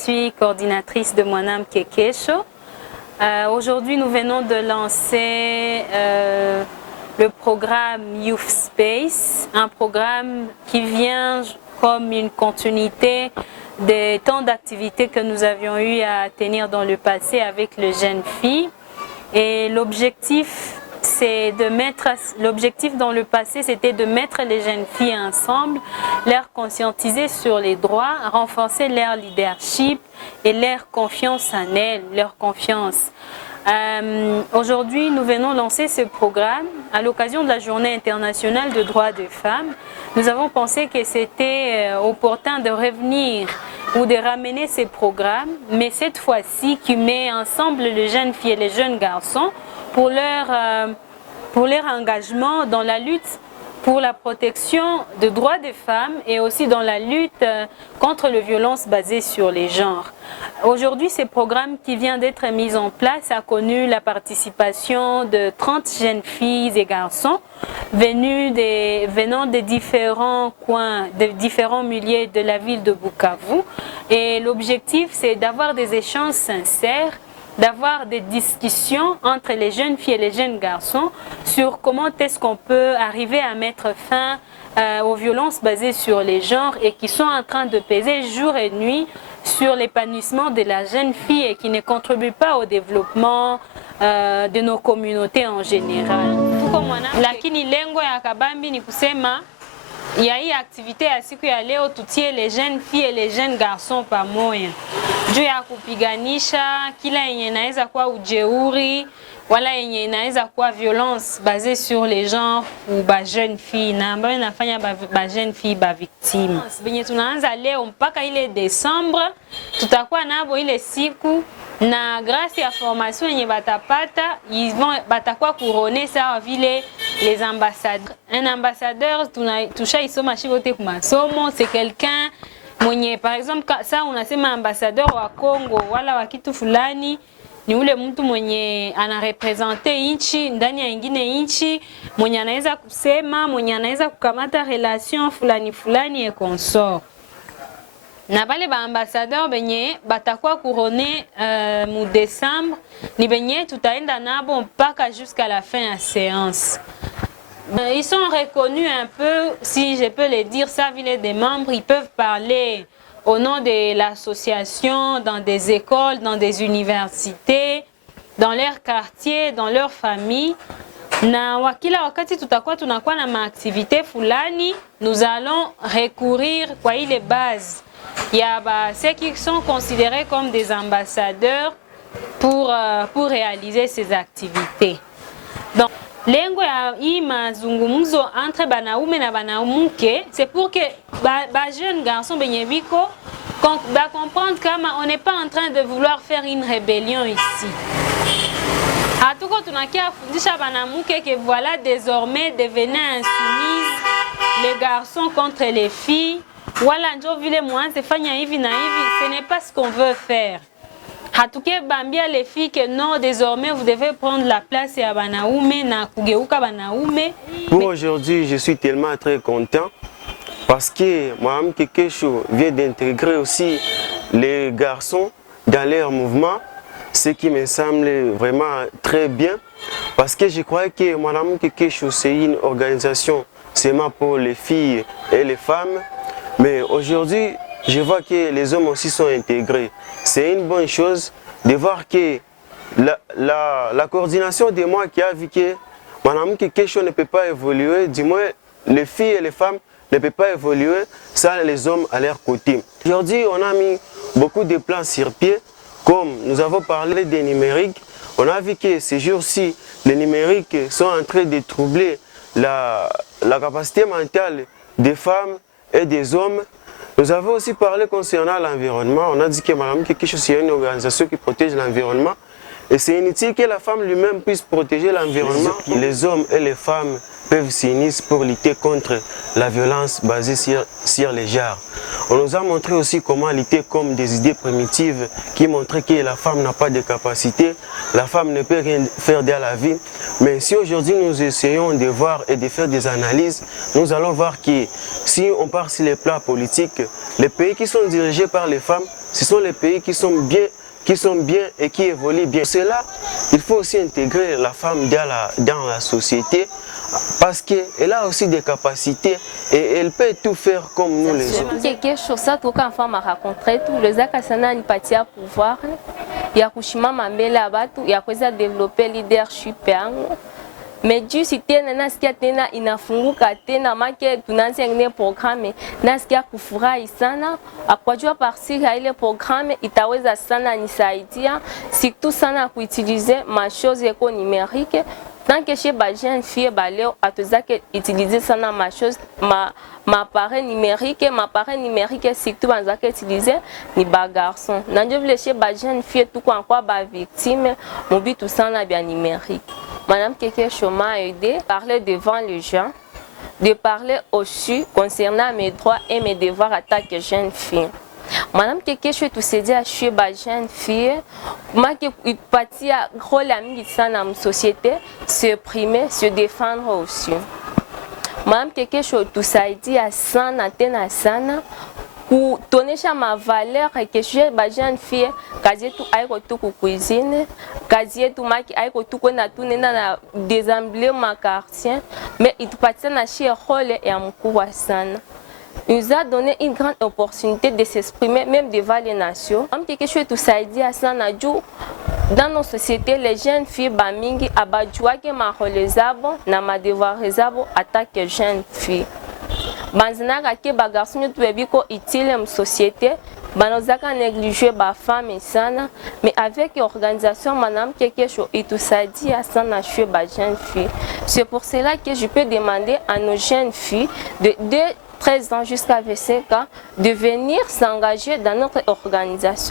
suis coordinatrice de Mwanam Kekesho. Aujourd'hui, nous venons de lancer le programme Youth Space, un programme qui vient comme une continuité des temps d'activités que nous avions eu à tenir dans le passé avec les jeunes filles. Et l'objectif dans le passé, c'était de mettre les jeunes filles ensemble, leur conscientiser sur les droits, renforcer leur leadership et leur confiance en elles, leur confiance. Aujourd'hui, nous venons lancer ce programme à l'occasion de la Journée internationale des droits des femmes. Nous avons pensé que c'était opportun de revenir ou de ramener ces programmes, mais cette fois-ci qui met ensemble les jeunes filles et les jeunes garçons pour leur engagement dans la lutte pour la protection des droits des femmes et aussi dans la lutte contre les violences basées sur les genres. Aujourd'hui, ce programme qui vient d'être mis en place a connu la participation de 30 jeunes filles et garçons venant des différents coins, de différents milieux de la ville de Bukavu. Et l'objectif, c'est d'avoir des échanges sincères, d'avoir des discussions entre les jeunes filles et les jeunes garçons sur comment est-ce qu'on peut arriver à mettre fin aux violences basées sur les genres et qui sont en train de peser jour et nuit sur l'épanouissement de la jeune fille et qui ne contribuent pas au développement de nos communautés en général. Lakini lengo ya kabambi ni kusema ya hii activité ya siku ya leo tutie les jeunes filles et les jeunes garçons pamoja juu ya kupiganisha kila yenye inaweza kuwa ujeuri wala yenye inaweza kuwa violence basée sur les genres ou ba jeune fille na ambayo inafanya ba jeune fille ba victime. Benye tunaanza leo mpaka ile Desembre tutakuwa nabo ile siku na grâce ya formation yenye batapata batakuwa couronner sawa vile les ambassadeurs. Un ambassadeur tushaisoma shivote kumasomo, c'est quelqu'un mwenye par exemple ça unasema ambassadeur wa Congo wala wa kitu fulani ni ule mtu mwenye anarepresente inchi ndani ya ingine inchi, mwenye anaweza kusema, mwenye anaweza kukamata relation fulani fulani et consort. Na bale ba ambassadeur benye batakuwa couronné mu Décembre ni benye tutaenda nabo mpaka jusqu'à la fin ya séance. Ils sont reconnus un peu, si je peux le dire, ça vient des membres, ils peuvent parler au nom de l'association, dans des écoles, dans des universités, dans leur quartier, dans leur famille. Na wakila wakati tutakuwa tunakuwa na maaktivite fulani, nous allons recourir kwa ile base. Il y a ceux qui sont considérés comme des ambassadeurs pour réaliser ces activités. Donc, lengo ya hii mazungumzo entre banaume na banamuke, c'est pour que ba jeunes garçons benye biko comprendre qu'on n'est pas en train de vouloir faire une rébellion ici. Hatuko tunakia fundisha banamuke que voilà désormais devenez insoumises les garçons contre les filles. Voilà njo vile mwanze fanya hivi na hivi, ce n'est pas ce qu'on veut faire. Hatuke bambia les filles que non, désormais vous devez prendre la place ya banaume na kugeuka banaume. Pour aujourd'hui, je suis tellement très content parce que Mwanam Kekesho vient d'intégrer aussi les garçons dans leur mouvement, ce qui me semble vraiment très bien parce que je crois que Mwanam Kekesho c'est une organisation seulement pour les filles et les femmes, mais aujourd'hui je vois que les hommes aussi sont intégrés. C'est une bonne chose de voir que la coordination de moi qui a vu que Mwanam Kekesho ne peut pas évoluer, du moins les filles et les femmes ne peuvent pas évoluer sans les hommes à leur côté. Aujourd'hui, on a mis beaucoup de plans sur pied, comme nous avons parlé des numériques. On a vu que ces jours-ci, les numériques sont en train de troubler la capacité mentale des femmes et des hommes. Nous avons aussi parlé concernant l'environnement. On a dit que Mwanam Kekesho c'est une organisation qui protège l'environnement. Et c'est inutile que la femme lui-même puisse protéger l'environnement. Les hommes et les femmes peuvent s'unir pour lutter contre la violence basée sur les genres. On nous a montré aussi comment lutter contre des idées primitives qui montraient que la femme n'a pas de capacité, la femme ne peut rien faire dans la vie. Mais si aujourd'hui nous essayons de voir et de faire des analyses, nous allons voir que si on part sur les plans politiques, les pays qui sont dirigés par les femmes ce sont les pays qui sont bien et qui évoluent bien. Pour cela, il faut aussi intégrer la femme dans la société parce qu'elle a aussi des capacités et elle peut tout faire comme nous les autres. Quelque chose ça tout quand femme a rencontré tout les akasana ni patia pouvoir ya kushimama mbele ya watu ya kuweza developer leadership yangu. Mais juu si tena nasikia tena inafunguka tena make tunaanza ingine programme nasikia kufurahi sana akwajua partir ya ile programme itaweza sana nisaidia surtout sana kuutiliser ma chose yako numérique tant que chez ba jeune fille ba leo atozake utiliser sana ma chose ma appareil numérique surtout banzaka utiliser ni ba garçon nanjo vile chez ba jeune fille tout quoi ba victime mobi tout sana bien numérique. Madame Keke Choma a aidé à parler devant les gens, de parler aussi concernant mes droits et mes devoirs en tant que jeune fille. Madame Keke Choma tout s'est dit à chez ma jeune fille, moi qui partie à rôle ami dans la société, s'exprimer, se défendre aussi. Madame Keke Choma tout s'est dit à sana tena sana. Kutonesha ma valeur que je ba jeune fille kazi yetu aiko tu ku cuisine kazi yetu maki aiko tu kwenda tu nenda na désemblé ma quartier mais itupatia na shie rôle ya mkubwa sana. Il nous a donné une grande opportunité de s'exprimer même devant les nations. Am quelque chose tout ça dit à sana juu dans nos sociétés les jeunes filles ba mingi abajua ke ma rôle zabo na ma devoir zabo attaque jeune fille. Banzinaka ke ba garçon tu biko utile en société banozaka négliger ba femme sana mais avec l'organisation madame quelque chose et tout ça dit à sana chez ba jeune fille. C'est pour cela que je peux demander à nos jeunes filles de 13 ans jusqu'à 25 ans de venir s'engager dans notre organisation.